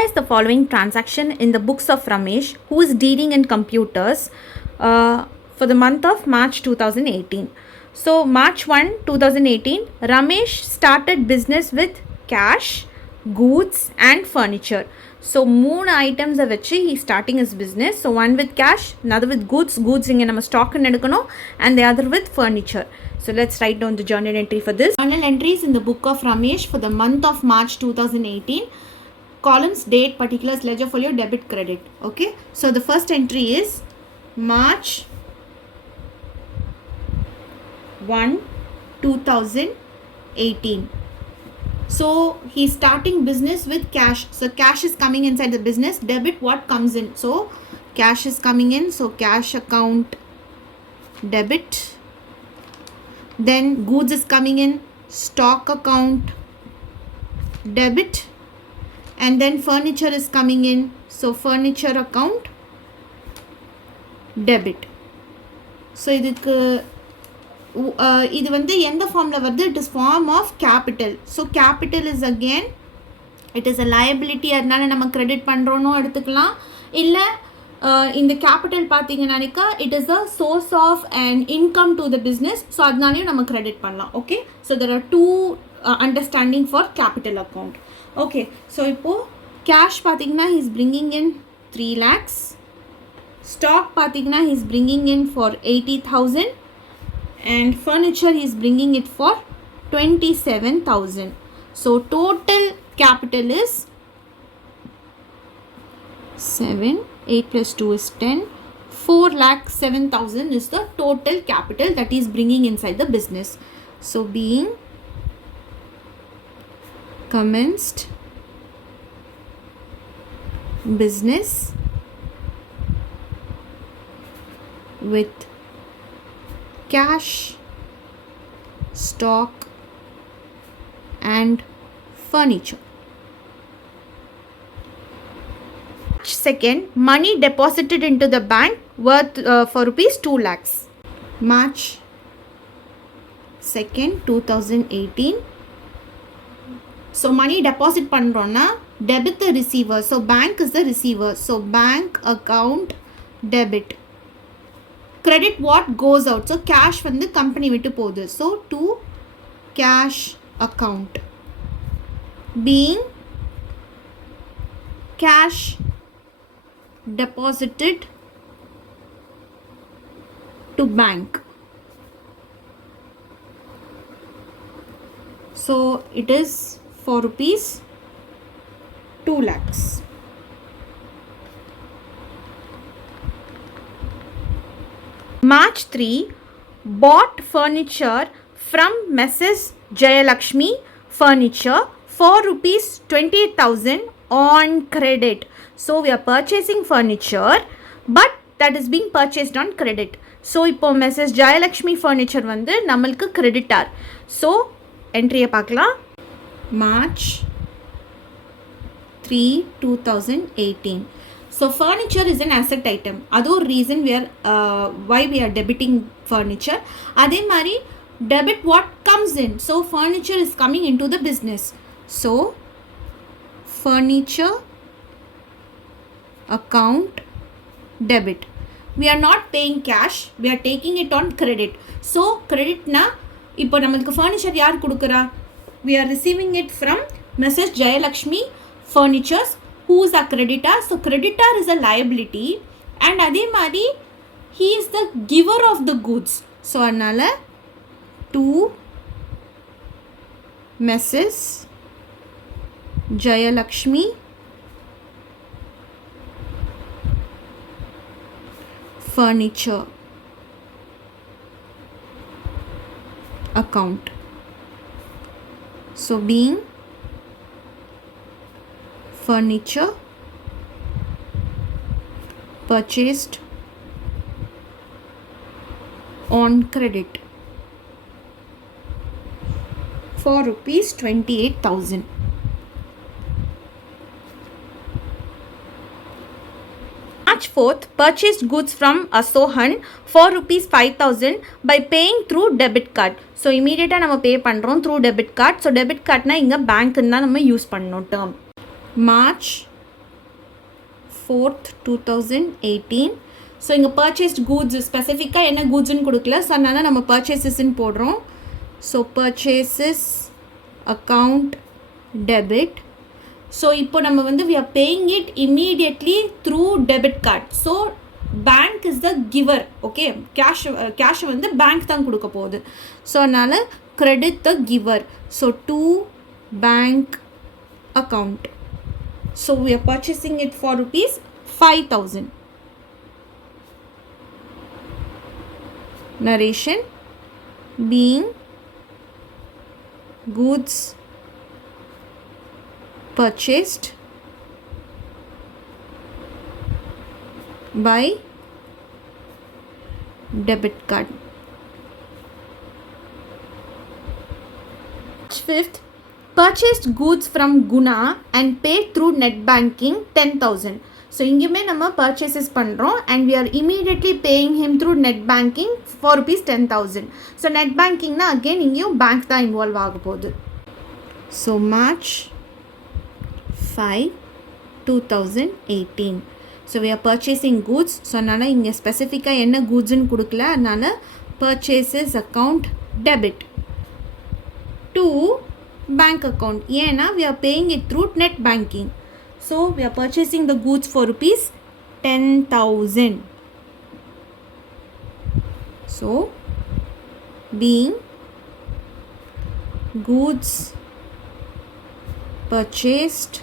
Analyze the following transaction in the books of Ramesh, who is dealing in computers for the month of March 2018. So March 1, 2018, Ramesh started business with cash, goods and furniture. So 3 items are which he is starting his business. So one with cash, another with goods inge nama stock edukano, and the other with furniture. So let's write down the journal entry for this. Journal entries in the book of Ramesh for the month of March 2018. Columns, date, particulars, ledger folio, debit, credit. Okay. So the first entry is March 1, 2018. So he's starting business with cash. So cash is coming inside the business. Debit, what comes in? So cash is coming in. So cash account debit. Then goods is coming in. Stock account debit. And then furniture is coming in. So furniture account debit. So இது வந்து எந்த ஃபார்ம்ல வருது? It is form of capital. So capital is again it is a liability. அதனால நம்ம கிரெடிட் பண்றோம்னு எடுத்துக்கலாம். இல்ல இந்த கேபிட்டல் பாத்தீங்கன்னாக்கா it is a source of an income to the business. So அதனாலயும் நம்ம கிரெடிட் பண்ணலாம். Okay. So there are two understanding for capital account. Okay. So இப்போ cash பாத்தீங்கன்னா he is bringing in 3 lakhs. Stock பாத்தீங்கன்னா he is bringing in for 80,000. And furniture he is bringing it for 27,000. So total capital is 7, 8 plus 2 is 10. 4,07,000 is the total capital that he is bringing inside the business. So being commenced business with cash, stock and furniture. March 2nd, money deposited into the bank worth for rupees 2 lakhs. March 2nd, 2018. So money deposit பண்றோம்னா debit the receiver. So bank is the receiver. So bank account debit. Credit what goes out. So cash வந்து company விட்டு போகுது. So to cash account. Being cash deposited to bank. So it is for rupees 2 lakhs. March 3, bought furniture from Mrs. Jayalakshmi Furniture for rupees 28,000 on credit. So we are purchasing furniture, but that is being purchased on credit. So இப்போ Mrs. Jayalakshmi Furniture வந்து நம்மளுக்கு creditor. So entry பார்க்கலாம். March 3, 2018. So furniture is an asset item. That's the reason we are why we are debiting furniture. Adhe mari debit what comes in. So furniture is coming into the business. So furniture account debit. We are not paying cash. We are taking it on credit. So credit na இப்போ நமக்கு furniture யார் கொடுக்குறா? We are receiving it from Mrs. Jayalakshmi Furnitures. Who is a creditor? So creditor is a liability, and adhe mari he is the giver of the goods. So anala to Mrs. Jayalakshmi Furniture account. So being furniture purchased on credit for rupees 28,000. March 4th, purchased goods from Asohan for rupees 5,000 by paying through debit card. So immediately நம்ம pay பண்றோம் through debit card. So debit cardனா இங்க bank னா நம்ம யூஸ் பண்ணோம் term. March 4th 2018. ஸோ இங்கே purchased goods ஸ்பெசிஃபிக்காக என்ன கூட்ஸ்ன்னு கொடுக்கல, ஸோ அதனால் நம்ம பர்ச்சேசஸ்ன்னு போடுறோம். So purchases account debit. So இப்போ நம்ம வந்து we are paying it immediately through debit card. So bank is the giver. Okay, cash வந்து பேங்க் தான் கொடுக்க போகுது. ஸோ அதனால் credit the giver. So to bank account. So we are purchasing it for rupees 5,000. Narration: being goods purchased by debit card. 5th, purchased goods from Guna and paid through net banking 10,000. So இங்கேயுமே நம்ம purchases பண்ணுறோம் and we are immediately paying him through net banking for rupees 10,000. So net bankingனா again இங்கேயும் bank தான் involve ஆக போகுது. So March 5, 2018. So we are purchasing goods. So அதனால் இங்கே ஸ்பெசிஃபிக்காக என்ன கூட்ஸ்ன்னு கொடுக்கல, அதனால் purchases account debit to bank account. ஏன்னா we are paying it through net banking. So we are purchasing the goods for rupees 10,000. So being goods purchased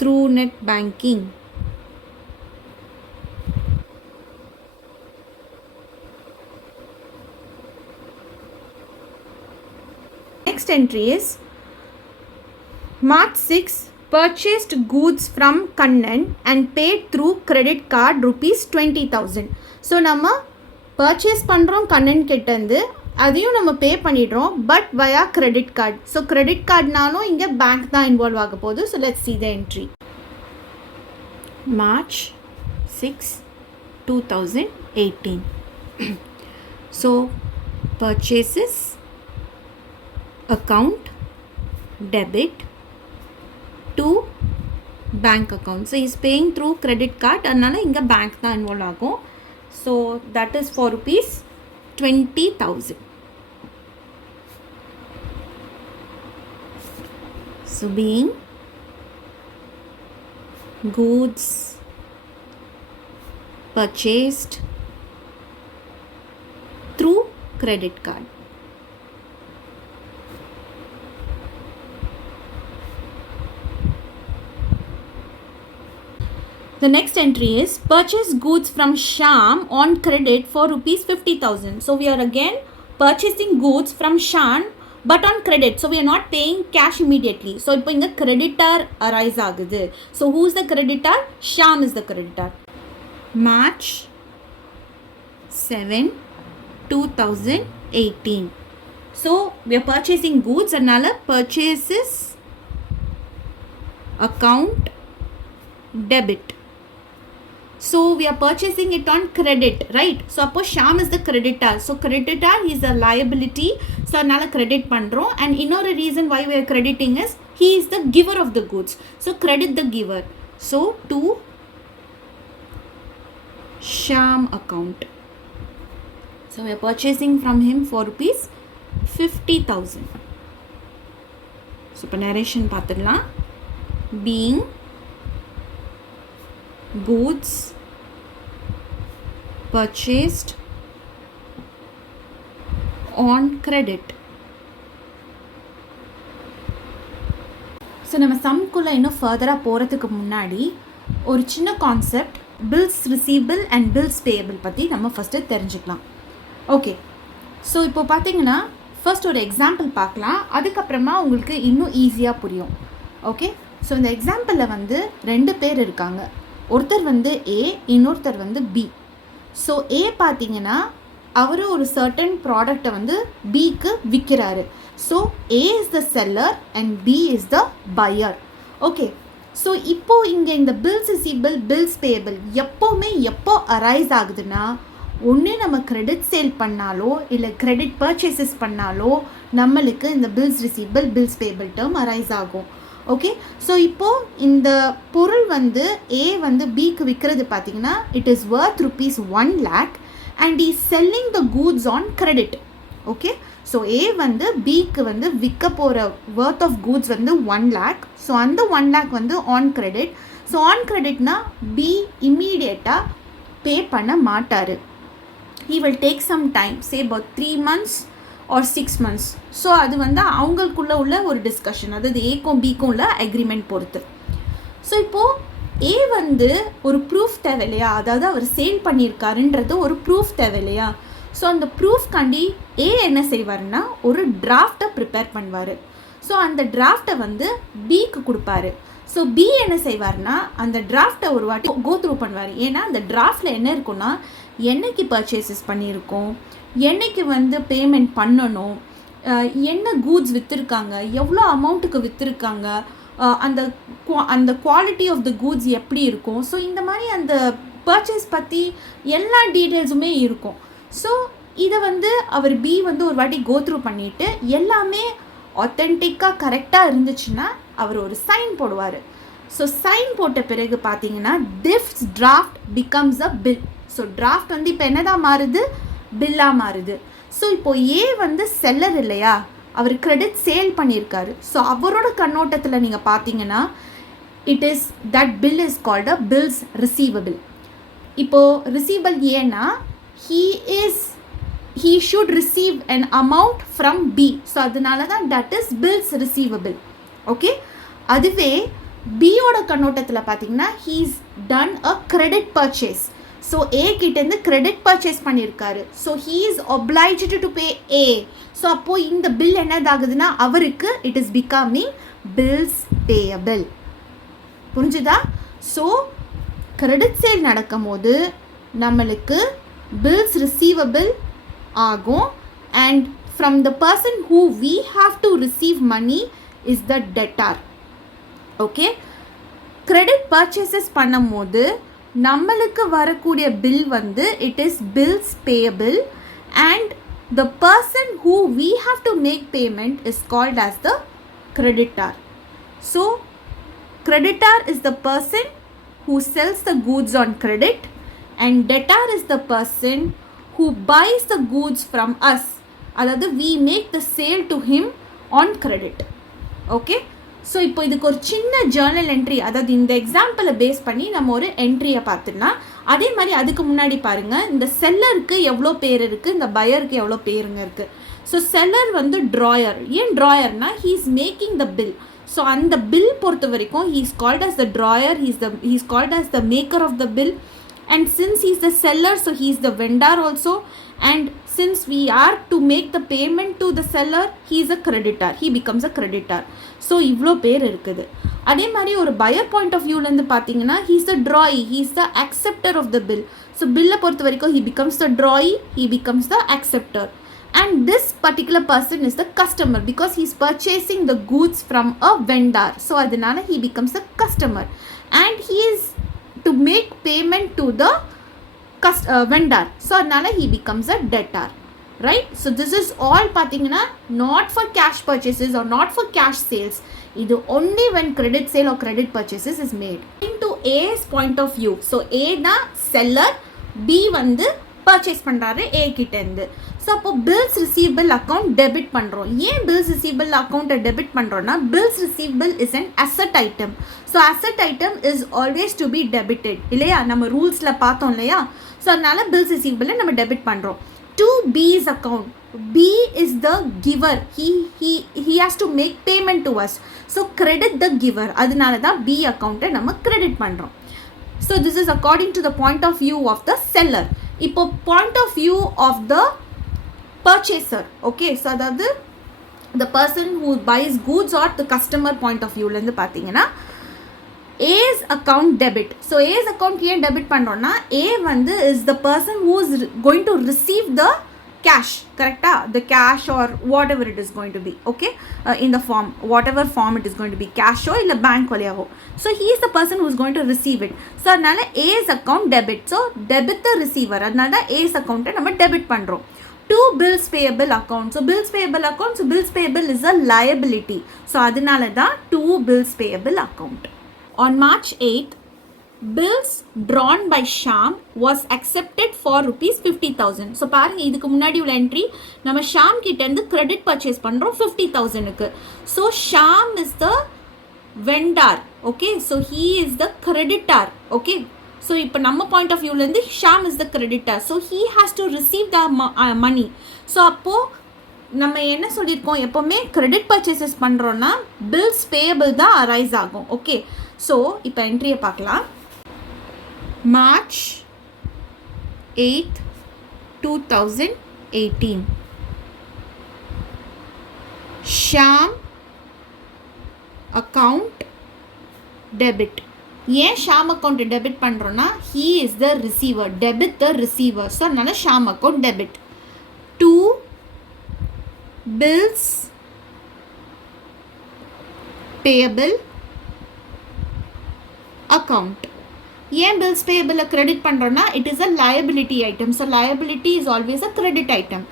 through net banking. Next entry is March 6, purchased goods from Kannan and paid through credit card rupees 20,000. So நம்ம purchase பண்ணுறோம் கண்ணன் கிட்டேருந்து, அதையும் நம்ம பே பண்ணிடுறோம் but via credit card. So credit cardனாலும் இங்கே பேங்க் தான் இன்வால்வ் ஆக போகுது. So let's see the entry. March 6, 2018. So purchases account debit to bank account. So he is paying through credit card, அதனால இங்கே பேங்க் தான் இன்வால்வ் ஆகும். So that is for rupees 20,000. So being goods purchased through credit card. The next entry is purchase goods from Shyam on credit for rupees 50,000. So we are again purchasing goods from Shyam but on credit. So we are not paying cash immediately. So இப்போ இங்க creditor arise ஆகுது. So who is the creditor? Shyam is the creditor. March 7, 2018. So we are purchasing goods, அதனால purchases account debit. So we are purchasing it on credit, right? So suppose Shyam is the creditor. So creditor is a liability. So அதனால credit பண்ணுறோம். And இன்னொரு reason why we are crediting is he is the giver of the goods. So credit the giver. So to Shyam account. So we are purchasing from him for rupees 50,000. So இப்போ narration பார்த்துடலாம். Being goods purchased on credit. So நம்ம சம்குள்ளே இன்னும் ஃபர்தராக போகிறதுக்கு முன்னாடி ஒரு சின்ன concept bills receivable and bills payable பற்றி நம்ம ஃபஸ்ட்டு தெரிஞ்சுக்கலாம். ஓகே, ஸோ இப்போ பார்த்தீங்கன்னா ஃபர்ஸ்ட் ஒரு எக்ஸாம்பிள் பார்க்கலாம், அதுக்கப்புறமா உங்களுக்கு இன்னும் ஈஸியாக புரியும். ஓகே, ஸோ இந்த எக்ஸாம்பிளில் வந்து 2 பேர் இருக்காங்க. ஒருத்தர் வந்து ஏ, இன்னொருத்தர் வந்து பி. ஸோ ஏ பார்த்தீங்கன்னா அவர் ஒரு சர்டன் ப்ராடக்டை வந்து பிக்கு விற்கிறாரு. So A is the seller and B is the buyer. Okay, so இப்போது இங்கே இந்த பில்ஸ் ரிசீவபிள் பில்ஸ் பேயபிள் எப்போ அரைஸ் ஆகுதுன்னா, ஒன்று நம்ம கிரெடிட் சேல் பண்ணாலோ இல்லை கிரெடிட் பர்ச்சேசஸ் பண்ணாலோ நம்மளுக்கு இந்த bills receivable bills payable term arise ஆகும். ஓகே. ஸோ இப்போது இந்த பொருள் வந்து ஏ வந்து பிக்கு விற்கிறது பார்த்தீங்கன்னா it is worth ₹1,00,000 and is selling the goods on credit. Okay. So A வந்து பிக்கு வந்து விற்க போகிற வர்த் ஆஃப் கூட்ஸ் வந்து 1,00,000. ஸோ அந்த 1,00,000 வந்து ஆன் கிரெடிட். ஸோ ஆன் கிரெடிட்னா பி இம்மீடியட்டாக பே பண்ண மாட்டார். he will take some time, say about 3 months or 6 months. So அது வந்து அவங்களுக்குள்ள உள்ள ஒரு டிஸ்கஷன், அதாவது ஏக்கும் பிக்கும் உள்ள அக்ரிமெண்ட் பொறுத்து. ஸோ இப்போது ஏ வந்து ஒரு ப்ரூஃப் தேவை இல்லையா, அதாவது அவர் சேல் பண்ணியிருக்காருன்றது ஒரு ப்ரூஃப் தேவை இல்லையா. ஸோ அந்த ப்ரூஃப்காண்டி ஏ என்ன செய்வார்னா ஒரு டிராஃப்டை ப்ரிப்பேர் பண்ணுவார். ஸோ அந்த டிராஃப்டை வந்து பிக்கு கொடுப்பாரு. ஸோ பி என்ன செய்வார்னா அந்த டிராஃப்டை ஒரு வாட்டி கோ த்ரூ பண்ணுவார். ஏன்னா அந்த டிராஃப்டில் என்ன இருக்குன்னா என்னைக்கு பர்ச்சேசஸ் பண்ணியிருக்கோம், என்னைக்கு வந்து பேமெண்ட் பண்ணணும், என்ன கூட்ஸ் விற்றுருக்காங்க, எவ்வளோ அமௌண்ட்டுக்கு விற்றுருக்காங்க, அந்த குவாலிட்டி ஆஃப் த கூட்ஸ் எப்படி இருக்கும். ஸோ இந்த மாதிரி அந்த பர்ச்சேஸ் பற்றி எல்லா டீட்டெயில்ஸுமே இருக்கும். ஸோ இதை வந்து அவர் பி வந்து ஒரு வாட்டி கோ த்ரூ பண்ணிவிட்டு எல்லாமே ஆத்தென்டிக்காக கரெக்டாக இருந்துச்சுன்னா அவர் ஒரு சைன் போடுவார். ஸோ சைன் போட்ட பிறகு பார்த்தீங்கன்னா this draft becomes a bill. So draft வந்து இப்போ என்னதான் மாறுது, பில்லாக மாறுது. ஸோ இப்போது ஏ வந்து செல்லர் இல்லையா, அவர் கிரெடிட் சேல் பண்ணியிருக்காரு. ஸோ அவரோட கண்ணோட்டத்தில் நீங்கள் பார்த்தீங்கன்னா it is that bill is called a bills receivable. இப்போது ரிசீவபிள் ஏன்னா he should receive an amount from B. So அதனால தான் that is bills receivable. Okay. அதுவே பியோட கண்ணோட்டத்தில் பார்த்தீங்கன்னா he's done a credit purchase. So A கிட்டேருந்து கிரெடிட் பர்ச்சேஸ் பண்ணியிருக்காரு. So he is obliged to pay A. So அப்போது இந்த பில் என்னதாகுதுன்னா அவருக்கு it is becoming bills payable. புரிஞ்சுதா? ஸோ கிரெடிட் சேல் நடக்கும் போது நம்மளுக்கு பில்ஸ் ரிசீவபிள் ஆகும். And from the person who we have to receive money is the debtor. Okay. Credit purchases பண்ணும் போது நம்மளுக்கு வரக்கூடிய பில் வந்து it is bills payable and the person who we have to make payment is called as the creditor. So creditor is the person who sells the goods on credit and debtor is the person who buys the goods from us. அதாவது we make the sale to him on credit. Okay. So இப்போ இதுக்கு ஒரு சின்ன Journal entry, அதாவது இந்த எக்ஸாம்பிளை பேஸ் பண்ணி நம்ம ஒரு என்ட்ரியை பார்த்துன்னா அதே மாதிரி அதுக்கு முன்னாடி பாருங்கள் இந்த செல்லருக்கு எவ்வளோ பேர் இருக்குது, இந்த பையருக்கு எவ்வளோ பேருங்க இருக்குது. ஸோ செல்லர் வந்து ட்ராயர். ஏன் ட்ராயர்னா he is making the bill. So அந்த பில் பொறுத்த வரைக்கும் he is called as the drawer, he is called as the maker of the bill. And since he is the seller, so he is the vendor also. And since we are to make the payment to the seller, he is a creditor. He becomes a creditor. So இவ்வளோ பேர் இருக்குது. அதே மாதிரி ஒரு buyer point of viewலேருந்து பார்த்தீங்கன்னா he is the drawee, he is the acceptor of the bill. So பில்லை பொறுத்த வரைக்கும் he becomes the drawee, he becomes the acceptor. And this particular person is the customer because he is purchasing the goods from a vendor. So அதனால he becomes a customer. And he is to make payment to the vendor. So adnala he becomes a debtor, right? So this is all pathina not for cash purchases or not for cash sales. Idu only when credit sale or credit purchases is made. Into A's point of view, so A na seller, B vandu purchase பண்றாரு A கிட்ட இருந்து. ஸோ அப்போ bills receivable account debit பண்ணுறோம். ஏன் bills receivable அக்கௌண்ட்டை debit பண்ணுறோன்னா bills receivable is an asset item. So asset item is always to be debited இல்லையா, நம்ம ரூல்ஸில் பார்த்தோம் இல்லையா. ஸோ அதனால் பில்ஸ் ரிசீவபிளை நம்ம டெபிட் பண்ணுறோம். டு பிஸ் account, B is the giver. He has to make payment to us. So credit the giver. அதனால தான் B அக்கௌண்ட்டை நம்ம கிரெடிட் பண்ணுறோம். So this is according to the point of view of the seller. இப்போ point of view of the purchaser. Okay, so அதாவது the person who buys goods or the customer point of view லேருந்து பார்த்தீங்கன்னா A's account debit. So A's account ஏன் டெபிட் பண்ணுறோன்னா A வந்து is the person who is going to receive the cash, correct? The cash or whatever it is going to be, okay, in the form, whatever form it is going to be, cash or illa bank valiyavo. So he is the person who is going to receive it. So adnala A's account debit. So debit the receiver, adnala A's account nama debit pandrom. To to bills payable account. So bills payable account, so bills payable is a liability. So அதனால தான் to bills payable account. On March 8th, bills drawn by Shyam was accepted for rupees 50,000. So பாருங்க, இதுக்கு முன்னாடி உள்ள என்ட்ரி நம்ம ஷாம் கிட்ட இருந்து credit purchase பண்றோம் 50,000க்கு. So Shyam is the vendor, okay, so he is the creditor, okay. So இப்போ நம்ம பாயிண்ட் ஆஃப் வியூலேருந்து Shyam is the creditor, so he has to receive the money. So அப்போது நம்ம என்ன சொல்லியிருக்கோம், எப்போவுமே கிரெடிட் பர்ச்சேசஸ் பண்ணுறோன்னா பில்ஸ் பேயபிள் தான் அரைஸ் ஆகும், ஓகே. ஸோ இப்போ என்ட்ரியை பார்க்கலாம். March 8th 2018, Shyam account debit. ஏன் ஷாம் அக்கௌண்ட் டெபிட் பண்ணுறோன்னா he is the receiver, debit the receiver. So அதனால Shyam account debit. To bills payable account. ஏன் பில்ஸ் பேயபிளை கிரெடிட் பண்ணுறோன்னா it is a liability item. So liability is always a credit item.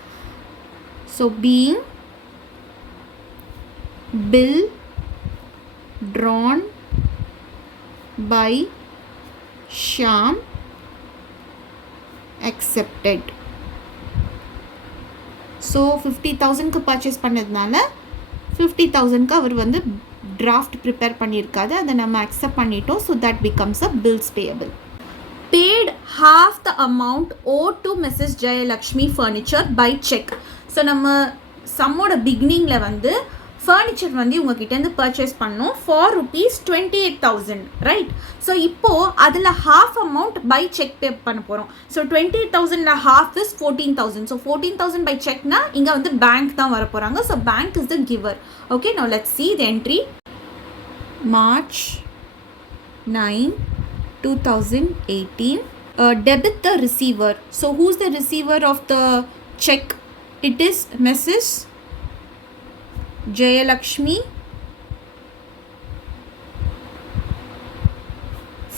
So being bill drawn by Shyam accepted. So 50,000க்கு purchase பண்ணதுனால 50,000க்கு அவர் வந்து draft prepare பண்ணியிருக்காது, அதை நம்ம அக்செப்ட் பண்ணிட்டோம். So that becomes a bills payable. paid half the amount owed to Mrs. Jayalakshmi Furniture by check. So நம்ம சம்மோட பிகினிங்கில் வந்து ஃபர்னிச்சர் வந்து இவங்ககிட்டேருந்து பர்ச்சேஸ் பண்ணோம் ஃபார் rupees 28,000, ரைட். ஸோ இப்போது அதில் half amount by cheque pay பண்ண போகிறோம். So 28,000 half is 14,000. So 14,000 by செக்னா இங்கே வந்து பேங்க் தான் வர போகிறாங்க. So bank is the giver. Okay, now let's see the entry. March 9, 2018, debit the receiver. So who's the receiver of the check? It is Mrs. Jayalakshmi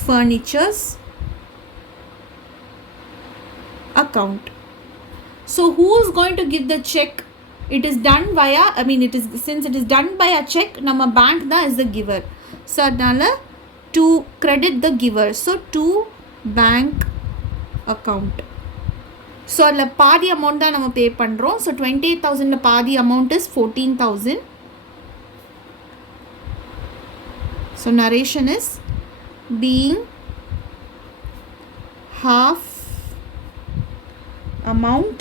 Furniture's account. So who is going to give the check? It is done via, since it is done by a check, nama bank da is the giver. So adala to credit the giver, so to bank account. So அதில் பாதி அமௌண்ட் தான் நம்ம பே பண்ணுறோம். ஸோ 28,000 பாதி amount is 14,000. So narration is being half amount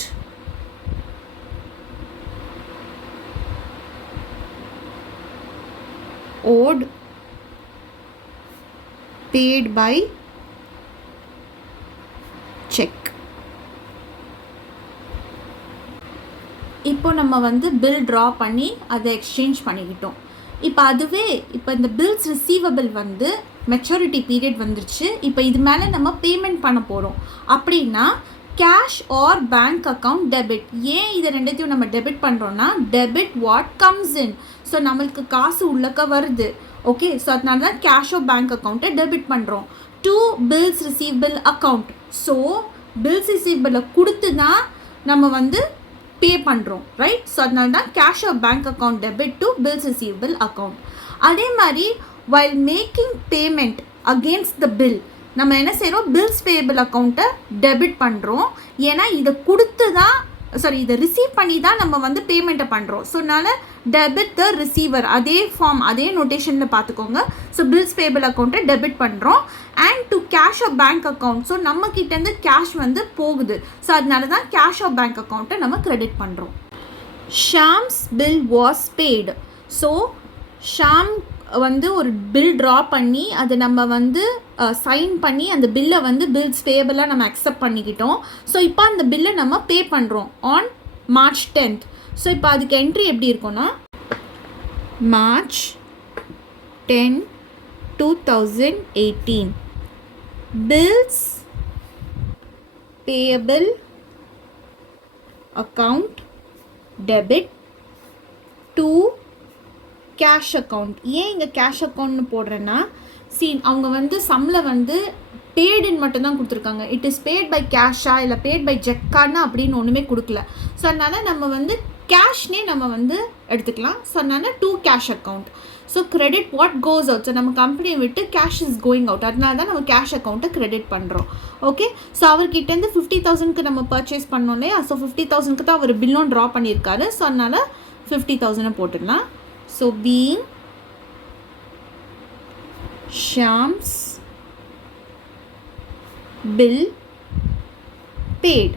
owed paid by check. இப்போ நம்ம வந்து bill draw பண்ணி அதை எக்ஸ்சேஞ்ச் பண்ணிக்கிட்டோம். இப்போ இந்த பில்ஸ் ரிசீவபிள் வந்து மெச்சூரிட்டி பீரியட் வந்துருச்சு. இப்போ இது மேலே நம்ம பேமெண்ட் பண்ண போகிறோம். அப்படின்னா cash or bank account debit. ஏன் இதை ரெண்டுத்தையும் நம்ம டெபிட் பண்ணுறோன்னா debit what comes in. So நம்மளுக்கு காசு உள்ளக்க வருது, ஓகே. ஸோ அதனால தான் கேஷ் ஆர் பேங்க் அக்கௌண்ட்டை டெபிட் பண்ணுறோம். To bills receivable account. So bills ரிசீவபிளை கொடுத்து தான் நம்ம வந்து பே பண்ணுறோம், ரைட். ஸோ அதனால தான் cash or bank account debit to bills receivable account. அதே மாதிரி while making payment against the bill நம்ம என்ன செய்கிறோம், பில்ஸ் பேயபிள் அக்கௌண்ட்டை டெபிட் பண்ணுறோம். ஏன்னா இதை கொடுத்து தான் இதை ரிசீவ் பண்ணி தான் நம்ம வந்து பேமெண்ட்டை பண்ணுறோம். ஸோ அதனால் டெபிட் த ரிசீவர், அதே ஃபார்ம் அதே நோட்டேஷனில் பார்த்துக்கோங்க. ஸோ பில்ஸ் பேயபிள் அக்கௌண்ட்டை டெபிட் பண்ணுறோம். And to cash of bank account, so நம்மக்கிட்டேருந்து கேஷ் வந்து போகுது. ஸோ அதனால தான் கேஷ் ஆஃப் பேங்க் அக்கௌண்ட்டை நம்ம கிரெடிட் பண்ணுறோம். Sham's bill was paid. So Sham வந்து ஒரு பில் ட்ரா பண்ணி அதை நம்ம வந்து சைன் பண்ணி அந்த பில்லை வந்து பில்ஸ் பேயபிளாக நம்ம அக்செப்ட் பண்ணிக்கிட்டோம். ஸோ இப்போ அந்த பில்லை நம்ம பே பண்ணுறோம் ஆன் March 10th. ஸோ இப்போ அதுக்கு என்ட்ரி எப்படி இருக்கும்னா March 10, 2018, bills payable account debit to cash account. ஏன் இங்கே கேஷ் அக்கௌண்ட்னு போடுறேன்னா அவங்க வந்து சம்மில் வந்து பேடுன்னு மட்டும்தான் கொடுத்துருக்காங்க. இட் இஸ் பேட் பை கேஷா இல்லை பேட் பை செக்கானா அப்படின்னு ஒன்றுமே கொடுக்கல. ஸோ அதனால் நம்ம வந்து கேஷ்னே நம்ம வந்து எடுத்துக்கலாம். ஸோ அதனால் to cash account. So credit what goes out. So நம்ம கம்பெனியை விட்டு கேஷ் இஸ் கோயிங் அவுட், அதனால தான் நம்ம கேஷ் அக்கௌண்ட்டை கிரெடிட் பண்ணுறோம். ஓகே, ஸோ அவர்கிட்டேருந்து 50,000க்கு நம்ம பர்ச்சேஸ் பண்ணோம் இல்லையா, ஸோ 50,000க்கு தான் அவர் பில்லும் ட்ரா பண்ணியிருக்காரு. ஸோ அதனால் 50,000 போட்டுடலாம். So being Shams bill paid.